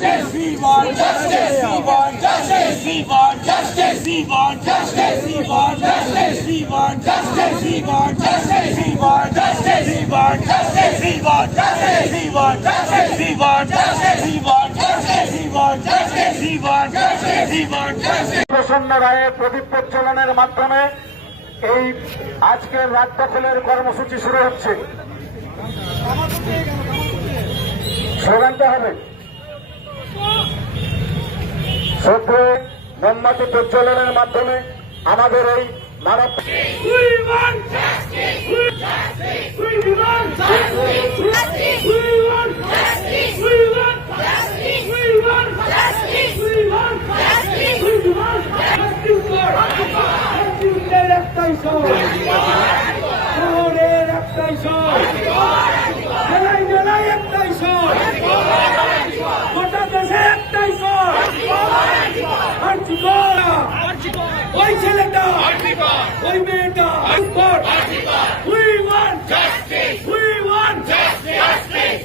justice. We want justice. We want justice. We want justice. We want justice. We want justice. We want justice. We want justice. We want justice. We want justice. We want justice. We want justice. We want justice. We want justice. We want justice. We want justice. We want justice. প্রসন্ন রায়ের প্রদীপ প্রজ্বলনের মাধ্যমে এই আজকের রাত দখলের কর্মসূচি শুরু হচ্ছে। স্লোগানটা হবে শ্রদ্ধেয় মোমবাতি প্রজ্বলনের মাধ্যমে আমাদের এই মানব ওই ছেলেটা ওই মেয়েটা we want justice, we want justice,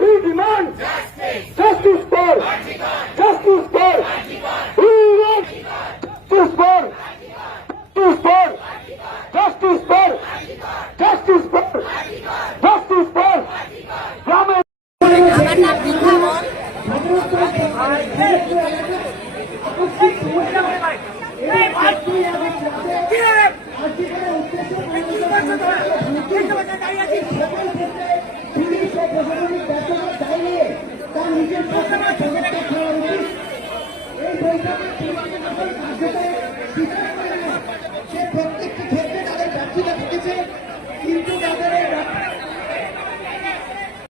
we demand justice for justice for we want justice for justice for justice for justice for justice for গ্রামে আমার নাম দীপা মল। নিজের